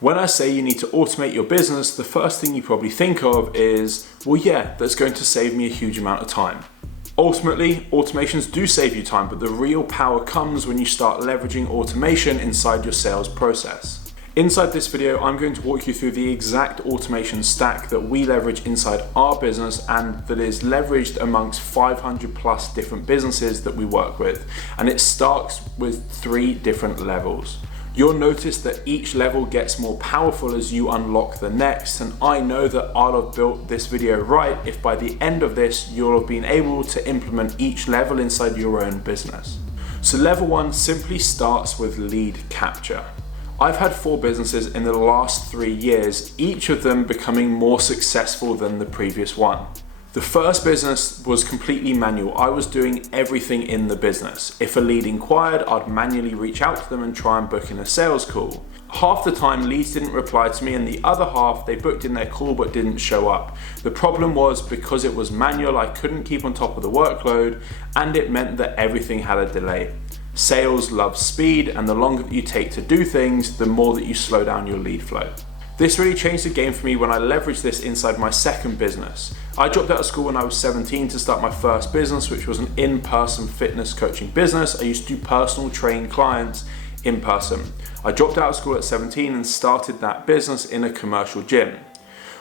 When I say you need to automate your business, the first thing you probably think of is, well, yeah, that's going to save me a huge amount of time. Ultimately, automations do save you time, but the real power comes when you start leveraging automation inside your sales process. Inside this video, I'm going to walk you through the exact automation stack that we leverage inside our business and that is leveraged amongst 500 plus different businesses that we work with. And it starts with 3 different levels. You'll notice that each level gets more powerful as you unlock the next, and I know that I'll have built this video right if by the end of this you'll have been able to implement each level inside your own business. So level 1 simply starts with lead capture. I've had 4 businesses in the last 3 years, each of them becoming more successful than the previous one. The first business was completely manual. I was doing everything in the business. If a lead inquired, I'd manually reach out to them and try and book in a sales call. Half the time leads didn't reply to me, and the other half they booked in their call but didn't show up. The problem was because it was manual, I couldn't keep on top of the workload, and it meant that everything had a delay. Sales love speed, and the longer that you take to do things, the more that you slow down your lead flow. This really changed the game for me when I leveraged this inside my second business. I dropped out of school when I was 17 to start my first business, which was an in-person fitness coaching business. I used to do personal train clients in person. I dropped out of school at 17 and started that business in a commercial gym.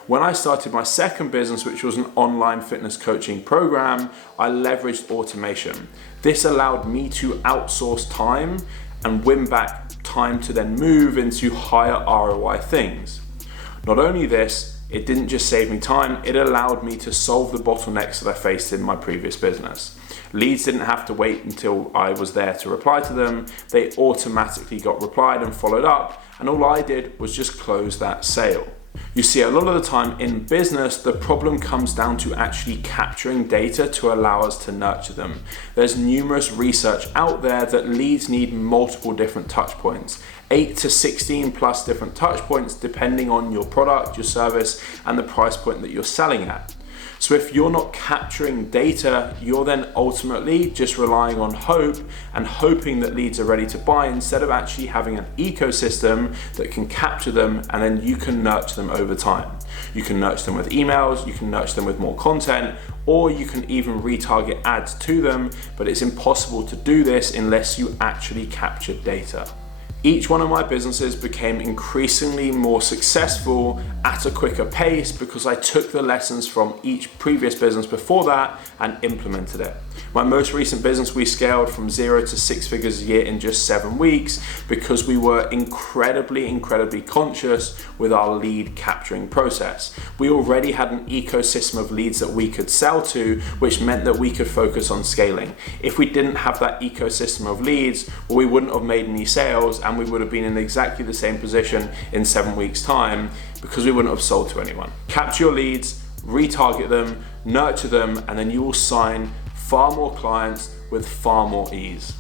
When I started my second business, which was an online fitness coaching program, I leveraged automation. This allowed me to outsource time and win back time to then move into higher ROI things. Not only this, it didn't just save me time, it allowed me to solve the bottlenecks that I faced in my previous business. Leads didn't have to wait until I was there to reply to them. They automatically got replied and followed up, and all I did was just close that sale. You see, a lot of the time in business, the problem comes down to actually capturing data to allow us to nurture them. There's numerous research out there that leads need multiple different touch points, 8 to 16 plus different touch points depending on your product, your service, and the price point that you're selling at. So if you're not capturing data, you're then ultimately just relying on hope and hoping that leads are ready to buy instead of actually having an ecosystem that can capture them, and then you can nurture them over time. You can nurture them with emails, you can nurture them with more content, or you can even retarget ads to them, but it's impossible to do this unless you actually capture data. Each one of my businesses became increasingly more successful at a quicker pace because I took the lessons from each previous business before that and implemented it. My most recent business, we scaled from 0 to 6 figures a year in just 7 weeks because we were incredibly conscious with our lead capturing process. We already had an ecosystem of leads that we could sell to, which meant that we could focus on scaling. If we didn't have that ecosystem of leads, well, we wouldn't have made any sales, and we would have been in exactly the same position in 7 weeks' time because we wouldn't have sold to anyone. Capture your leads, retarget them, nurture them, and then you will sign far more clients with far more ease.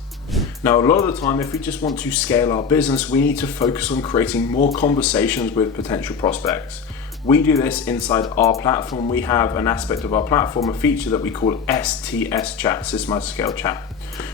Now, a lot of the time, if we just want to scale our business, we need to focus on creating more conversations with potential prospects. We do this inside our platform. We have an aspect of our platform, a feature that we call STS chat, systemized scale chat.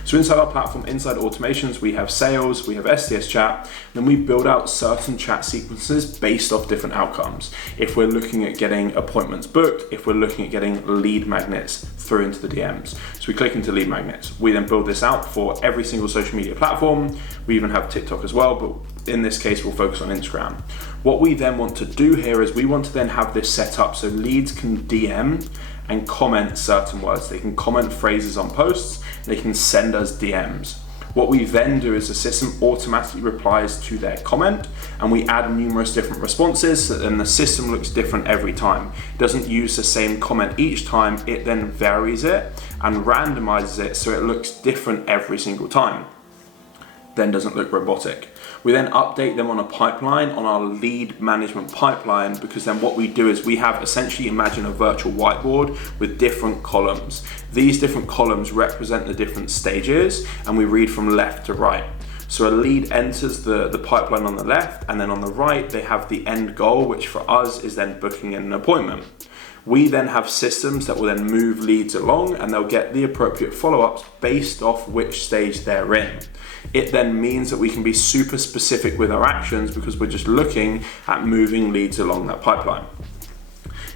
So inside our platform, inside automations, we have sales, we have STS chat, then we build out certain chat sequences based off different outcomes. If we're looking at getting appointments booked, if we're looking at getting lead magnets through into the DMs. So we click into lead magnets. We then build this out for every single social media platform. We even have TikTok as well, but in this case, we'll focus on Instagram. What we then want to do here is we want to then have this set up so leads can DM and comment certain words. They can comment phrases on posts, they can send us DMs. What we then do is the system automatically replies to their comment, and we add numerous different responses, so then the system looks different every time. It doesn't use the same comment each time, it then varies it and randomizes it so it looks different every single time. Then doesn't look robotic. We then update them on a pipeline, on our lead management pipeline, because then what we do is we have essentially, imagine a virtual whiteboard with different columns. These different columns represent the different stages, and we read from left to right. So a lead enters the pipeline on the left, and then on the right, they have the end goal, which for us is then booking an appointment. We then have systems that will then move leads along, and they'll get the appropriate follow-ups based off which stage they're in. It then means that we can be super specific with our actions because we're just looking at moving leads along that pipeline.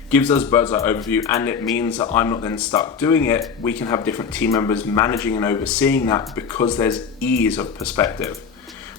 Gives us bird's eye overview, and it means that I'm not then stuck doing it. We can have different team members managing and overseeing that because there's ease of perspective.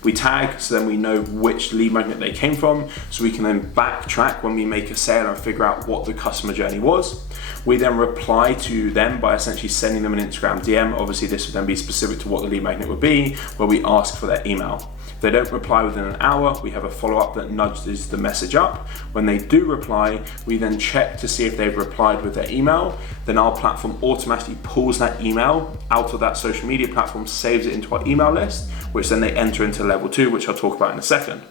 We tag, so then we know which lead magnet they came from, so we can then backtrack when we make a sale and figure out what the customer journey was. We then reply to them by essentially sending them an Instagram DM. Obviously, this would then be specific to what the lead magnet would be, where we ask for their email. If they don't reply within an hour, we have a follow-up that nudges the message up. When they do reply, we then check to see if they've replied with their email. Then our platform automatically pulls that email out of that social media platform, saves it into our email list, which then they enter into level 2, which I'll talk about in a second.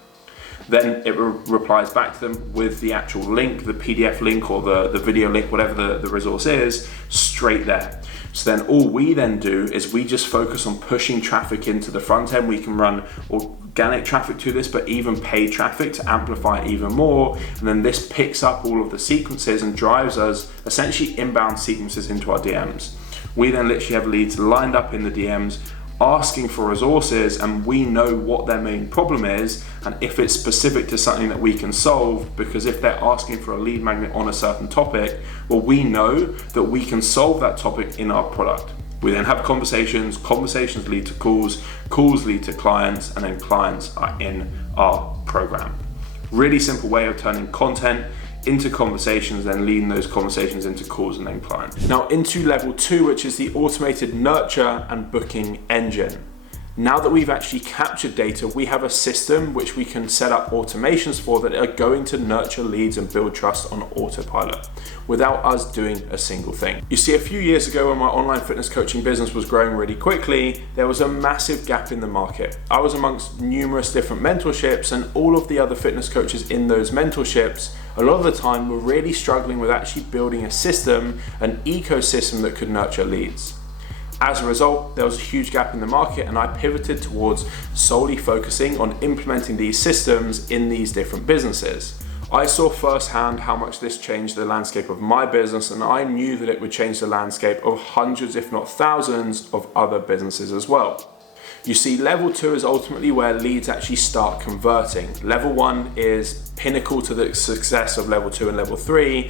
Then it replies back to them with the actual link, the PDF link or the video link, whatever the resource is, straight there. So then all we then do is we just focus on pushing traffic into the front end. We can run organic traffic to this, but even paid traffic to amplify it even more. And then this picks up all of the sequences and drives us essentially inbound sequences into our DMs. We then literally have leads lined up in the DMs asking for resources, and we know what their main problem is and if it's specific to something that we can solve, because if they're asking for a lead magnet on a certain topic, well, we know that we can solve that topic in our product. We then have conversations lead to calls lead to clients, and then clients are in our program. Really simple way of turning content into conversations, then leading those conversations into calls and then clients. Now into level 2, which is the automated nurture and booking engine. Now that we've actually captured data, we have a system which we can set up automations for that are going to nurture leads and build trust on autopilot without us doing a single thing. You see, a few years ago when my online fitness coaching business was growing really quickly, there was a massive gap in the market. I was amongst numerous different mentorships, and all of the other fitness coaches in those mentorships a lot of the time were really struggling with actually building a system, an ecosystem that could nurture leads. As a result, there was a huge gap in the market, and I pivoted towards solely focusing on implementing these systems in these different businesses. I saw firsthand how much this changed the landscape of my business, and I knew that it would change the landscape of hundreds, if not thousands, of other businesses as well. You see, level 2 is ultimately where leads actually start converting. Level 1 is pinnacle to the success of level 2 and level 3,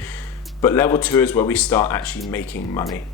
but level 2 is where we start actually making money.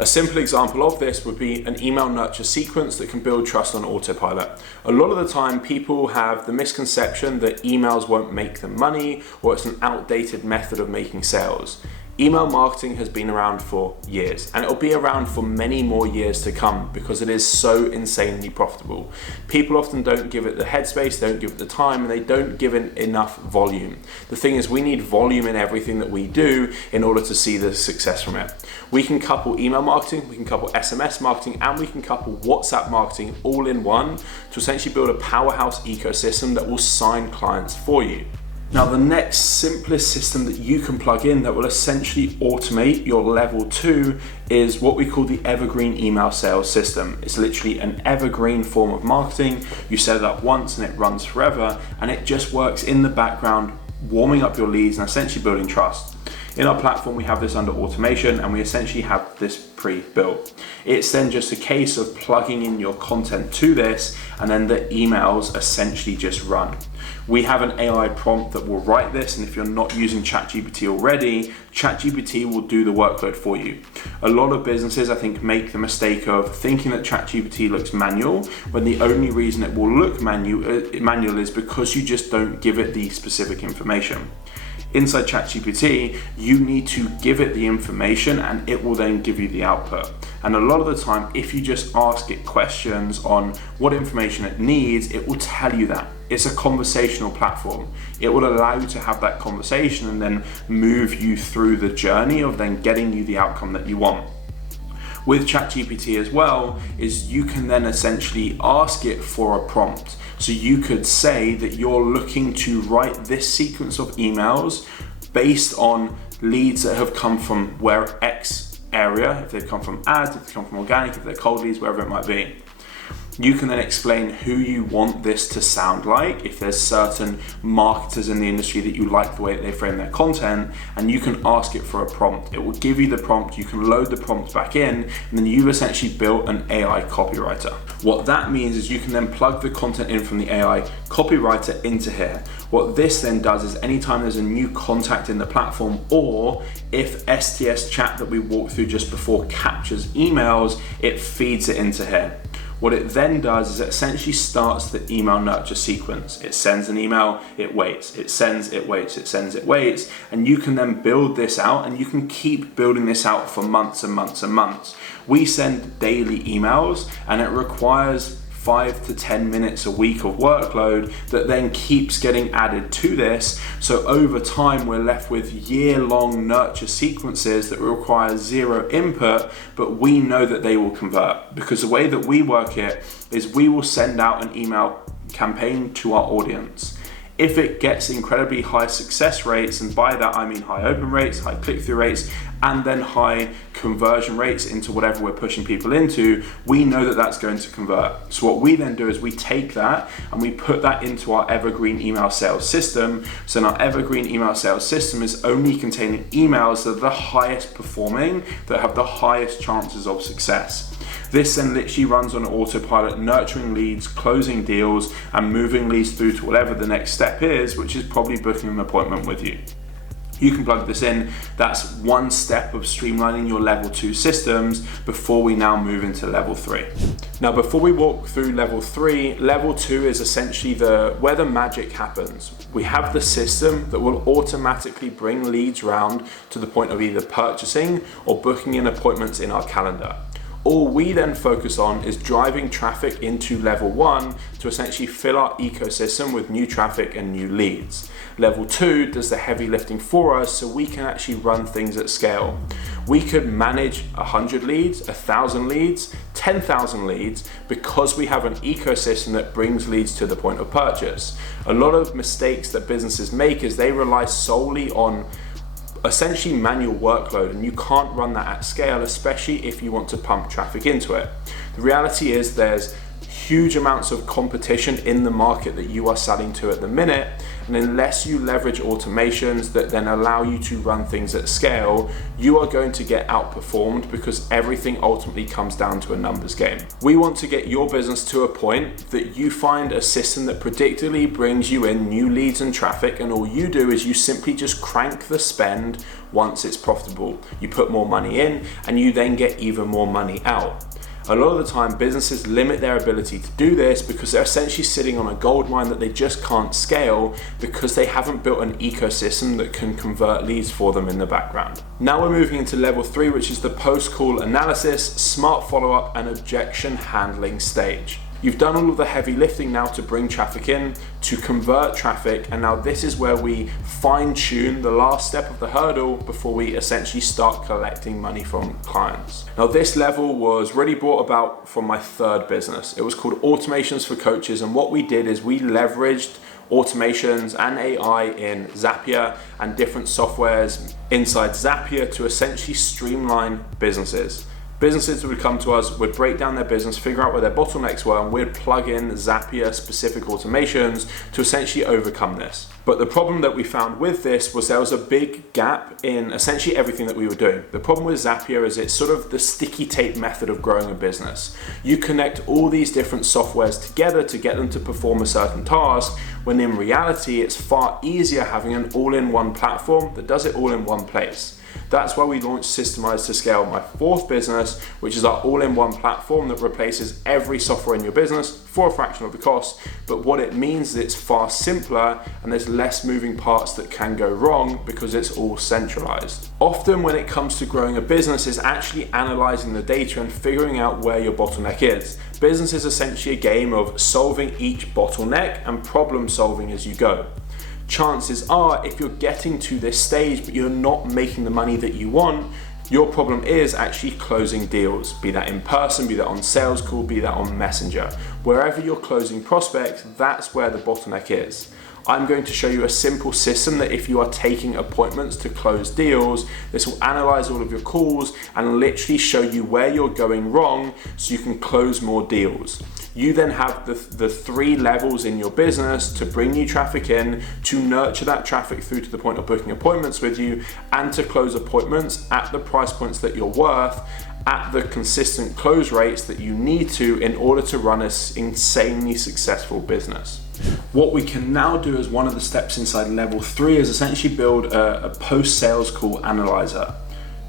A simple example of this would be an email nurture sequence that can build trust on autopilot. A lot of the time, people have the misconception that emails won't make them money, or it's an outdated method of making sales. Email marketing has been around for years, and it'll be around for many more years to come because it is so insanely profitable. People often don't give it the headspace, don't give it the time, and they don't give it enough volume. The thing is, we need volume in everything that we do in order to see the success from it. We can couple email marketing, we can couple SMS marketing, and we can couple WhatsApp marketing all in one to essentially build a powerhouse ecosystem that will sign clients for you. Now, the next simplest system that you can plug in that will essentially automate your level 2 is what we call the evergreen email sales system. It's literally an evergreen form of marketing. You set it up once and it runs forever, and it just works in the background, warming up your leads and essentially building trust. In our platform, we have this under automation, and we essentially have this pre-built. It's then just a case of plugging in your content to this, and then the emails essentially just run. We have an AI prompt that will write this, and if you're not using ChatGPT already, ChatGPT will do the workload for you. A lot of businesses, I think, make the mistake of thinking that ChatGPT looks manual, when the only reason it will look manual is because you just don't give it the specific information. Inside ChatGPT, you need to give it the information and it will then give you the output. And a lot of the time, if you just ask it questions on what information it needs, it will tell you that. It's a conversational platform. It will allow you to have that conversation and then move you through the journey of then getting you the outcome that you want. With ChatGPT as well, is you can then essentially ask it for a prompt. So you could say that you're looking to write this sequence of emails based on leads that have come from where X area, if they've come from ads, if they come from organic, if they're cold leads, wherever it might be. You can then explain who you want this to sound like, if there's certain marketers in the industry that you like the way that they frame their content, and you can ask it for a prompt. It will give you the prompt, you can load the prompt back in, and then you've essentially built an AI copywriter. What that means is you can then plug the content in from the AI copywriter into here. What this then does is anytime there's a new contact in the platform, or if STS chat that we walked through just before captures emails, it feeds it into here. What it then does is it essentially starts the email nurture sequence. It sends an email, it waits, it sends, it waits, it sends, it waits, and you can then build this out, and you can keep building this out for months and months and months. We send daily emails, and it requires 5 to 10 minutes a week of workload that then keeps getting added to this. So over time, we're left with year-long nurture sequences that require zero input, but we know that they will convert, because the way that we work it is we will send out an email campaign to our audience. If it gets incredibly high success rates, and by that I mean high open rates, high click-through rates, and then high conversion rates into whatever we're pushing people into, we know that that's going to convert. So what we then do is we take that and we put that into our evergreen email sales system. So our evergreen email sales system is only containing emails that are the highest performing, that have the highest chances of success. This then literally runs on autopilot, nurturing leads, closing deals, and moving leads through to whatever the next step is, which is probably booking an appointment with you. You can plug this in. That's one step of streamlining your level 2 systems before we now move into level 3. Now, before we walk through level 3, level 2 is essentially where the magic happens. We have the system that will automatically bring leads round to the point of either purchasing or booking in appointments in our calendar. All we then focus on is driving traffic into level 1 to essentially fill our ecosystem with new traffic and new leads. Level 2 does the heavy lifting for us, so we can actually run things at scale. We could manage 100 leads, 1,000 leads, 10,000 leads, because we have an ecosystem that brings leads to the point of purchase. A lot of mistakes that businesses make is they rely solely on essentially manual workload, and you can't run that at scale, especially if you want to pump traffic into it. The reality is there's huge amounts of competition in the market that you are selling to at the minute, and unless you leverage automations that then allow you to run things at scale, you are going to get outperformed, because everything ultimately comes down to a numbers game. We want to get your business to a point that you find a system that predictably brings you in new leads and traffic, and all you do is you simply just crank the spend once it's profitable. You put more money in and you then get even more money out. A lot of the time, businesses limit their ability to do this because they're essentially sitting on a gold mine that they just can't scale, because they haven't built an ecosystem that can convert leads for them in the background. Now we're moving into level 3, which is the post-call analysis, smart follow-up, and objection handling stage. You've done all of the heavy lifting now to bring traffic in, to convert traffic, and now this is where we fine-tune the last step of the hurdle before we essentially start collecting money from clients. Now, this level was really brought about from my third business. It was called Automations for Coaches, and what we did is we leveraged automations and AI in Zapier and different softwares inside Zapier to essentially streamline businesses. Businesses would come to us, would break down their business, figure out where their bottlenecks were, and we'd plug in Zapier specific automations to essentially overcome this. But the problem that we found with this was there was a big gap in essentially everything that we were doing. The problem with Zapier is it's sort of the sticky tape method of growing a business. You connect all these different softwares together to get them to perform a certain task, when in reality it's far easier having an all-in-one platform that does it all in one place. That's why we launched Systemize to Scale, my fourth business, which is our all-in-one platform that replaces every software in your business for a fraction of the cost. But what it means is it's far simpler and there's less moving parts that can go wrong because it's all centralized. Often when it comes to growing a business, is actually analyzing the data and figuring out where your bottleneck is. Business is essentially a game of solving each bottleneck and problem solving as you go. Chances are, if you're getting to this stage but you're not making the money that you want, your problem is actually closing deals, be that in person, be that on sales call, be that on Messenger. Wherever you're closing prospects, that's where the bottleneck is. I'm going to show you a simple system that if you are taking appointments to close deals, this will analyze all of your calls and literally show you where you're going wrong so you can close more deals. You then have the 3 levels in your business to bring new traffic in, to nurture that traffic through to the point of booking appointments with you, and to close appointments at the price points that you're worth, at the consistent close rates that you need to in order to run an insanely successful business. What we can now do as one of the steps inside level 3 is essentially build a post-sales call analyzer.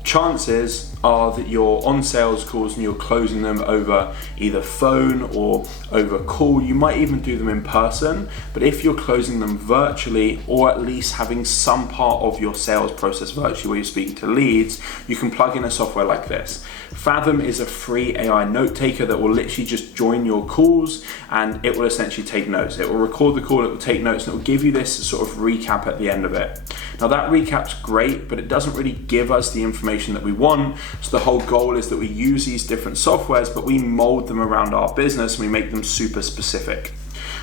Chances are that you're on sales calls and you're closing them over either phone or over call. You might even do them in person, but if you're closing them virtually, or at least having some part of your sales process virtually where you're speaking to leads, you can plug in a software like this. Fathom is a free AI note taker that will literally just join your calls, and it will essentially take notes. It will record the call, it will take notes, and it will give you this sort of recap at the end of it. Now that recap's great, but it doesn't really give us the information that we want. So the whole goal is that we use these different softwares, but we mold them around our business and we make them super specific.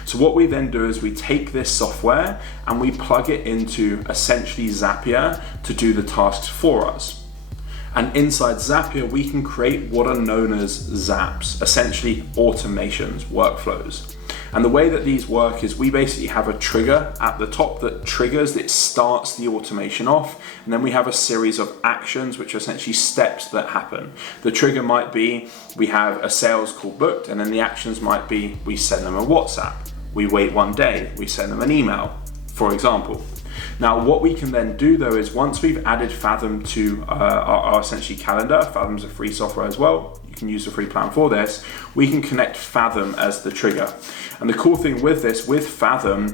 So what we then do is we take this software and we plug it into essentially Zapier to do the tasks for us. And inside Zapier, we can create what are known as zaps, essentially automations, workflows. And the way that these work is we basically have a trigger at the top that triggers, it starts the automation off, and then we have a series of actions which are essentially steps that happen. The trigger might be we have a sales call booked, and then the actions might be we send them a WhatsApp, we wait 1 day, we send them an email, for example. Now what we can then do though is once we've added Fathom to our essentially calendar, Fathom's a free software as well, you can use the free plan for this, we can connect Fathom as the trigger. And the cool thing with this, with Fathom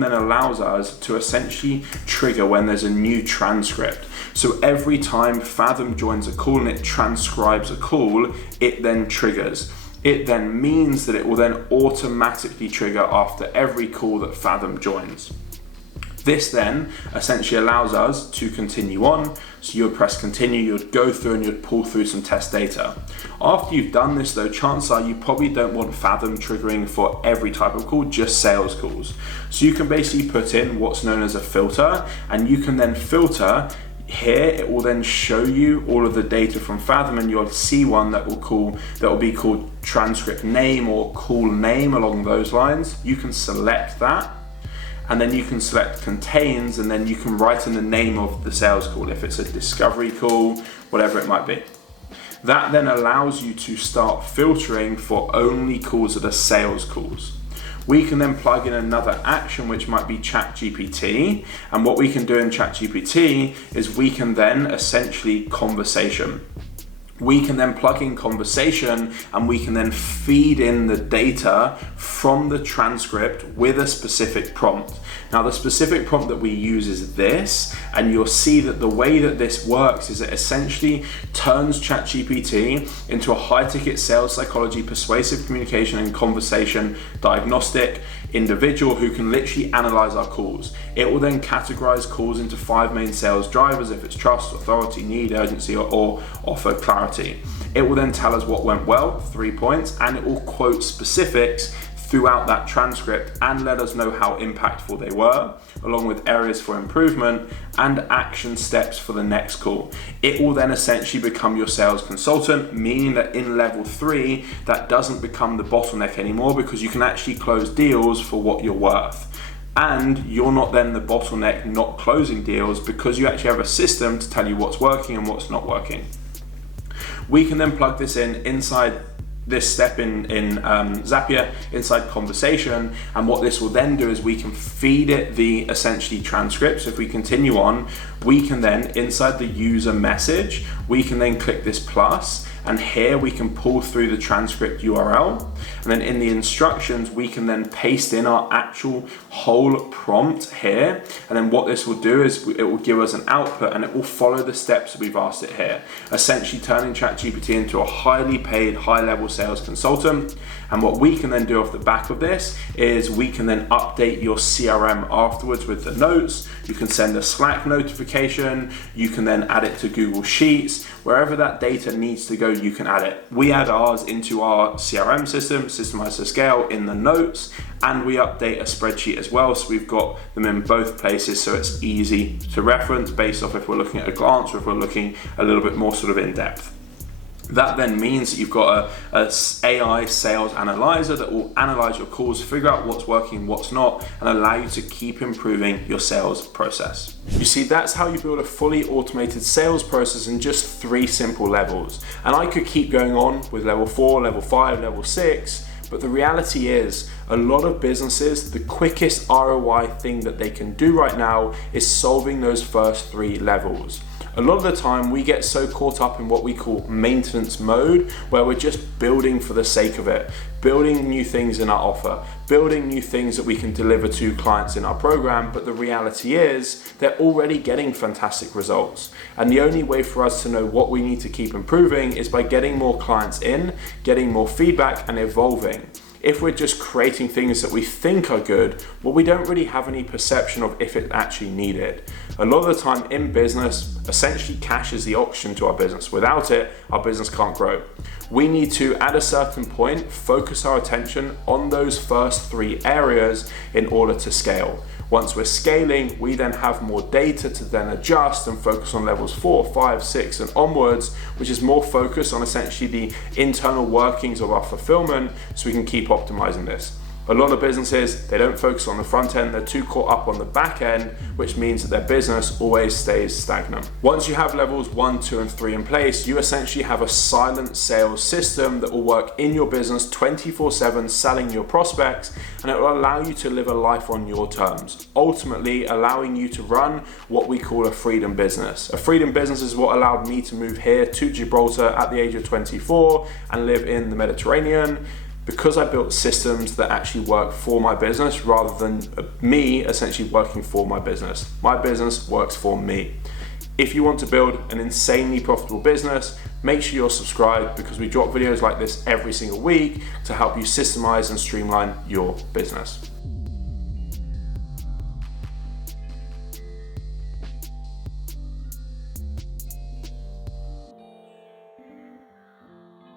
then allows us to essentially trigger when there's a new transcript. So every time Fathom joins a call and it transcribes a call, it then triggers. It then means that it will then automatically trigger after every call that Fathom joins. This then essentially allows us to continue on. So you would press continue, you'd go through and you'd pull through some test data. After you've done this though, chances are you probably don't want Fathom triggering for every type of call, just sales calls. So you can basically put in what's known as a filter, and you can then filter here. It will then show you all of the data from Fathom, and you'll see one that will be called transcript name or call name, along those lines. You can select that, and then you can select contains, and then you can write in the name of the sales call, if it's a discovery call, whatever it might be. That then allows you to start filtering for only calls that are sales calls. We can then plug in another action, which might be ChatGPT, and what we can do in ChatGPT is we can then essentially conversation. We can then plug in conversation, and we can then feed in the data from the transcript with a specific prompt. Now the specific prompt that we use is this, and you'll see that the way that this works is it essentially turns ChatGPT into a high-ticket sales psychology, persuasive communication and conversation diagnostic individual who can literally analyze our calls. It will then categorize calls into 5 main sales drivers, if it's trust, authority, need, urgency, or offer clarity. It will then tell us what went well, 3 points, and it will quote specifics throughout that transcript and let us know how impactful they were, along with areas for improvement and action steps for the next call. It will then essentially become your sales consultant, meaning that in level 3, that doesn't become the bottleneck anymore, because you can actually close deals for what you're worth. And you're not then the bottleneck not closing deals, because you actually have a system to tell you what's working and what's not working. We can then plug this in inside this step in Zapier, inside conversation, and what this will then do is we can feed it the essentially transcripts. If we continue on, we can then inside the user message, we can then click this plus, and here we can pull through the transcript URL, and then in the instructions we can then paste in our actual whole prompt here, and then what this will do is it will give us an output, and it will follow the steps that we've asked it here, essentially turning ChatGPT into a highly paid, high-level sales consultant. And what we can then do off the back of this is we can then update your CRM afterwards with the notes. You can send a Slack notification, you can then add it to Google Sheets, wherever that data needs to go, you can add it. We add ours into our CRM system, Systemized to Scale, in the notes, and we update a spreadsheet as well, so we've got them in both places, so it's easy to reference based off if we're looking at a glance or if we're looking a little bit more sort of in depth. That then means that you've got a AI sales analyzer that will analyze your calls, figure out what's working, what's not, and allow you to keep improving your sales process. You see, that's how you build a fully automated sales process in just 3 simple levels. And I could keep going on with level 4, level 5, level 6, but the reality is a lot of businesses, the quickest ROI thing that they can do right now is solving those first 3 levels. A lot of the time we get so caught up in what we call maintenance mode, where we're just building for the sake of it, building new things in our offer, building new things that we can deliver to clients in our program, but the reality is they're already getting fantastic results. And the only way for us to know what we need to keep improving is by getting more clients in, getting more feedback, and evolving. If we're just creating things that we think are good, well, we don't really have any perception of if it's actually needed. A lot of the time in business, essentially cash is the oxygen to our business. Without it, our business can't grow. We need to, at a certain point, focus our attention on those first 3 areas in order to scale. Once we're scaling, we then have more data to then adjust and focus on levels 4, 5, 6, and onwards, which is more focused on essentially the internal workings of our fulfillment so we can keep optimizing this. A lot of businesses, they don't focus on the front end, they're too caught up on the back end, which means that their business always stays stagnant. Once you have levels 1, 2, and 3 in place, you essentially have a silent sales system that will work in your business 24/7, selling your prospects, and it will allow you to live a life on your terms, ultimately allowing you to run what we call a freedom business. A freedom business is what allowed me to move here to Gibraltar at the age of 24 and live in the Mediterranean, because I built systems that actually work for my business rather than me essentially working for my business. My business works for me. If you want to build an insanely profitable business, make sure you're subscribed, because we drop videos like this every single week to help you systemize and streamline your business.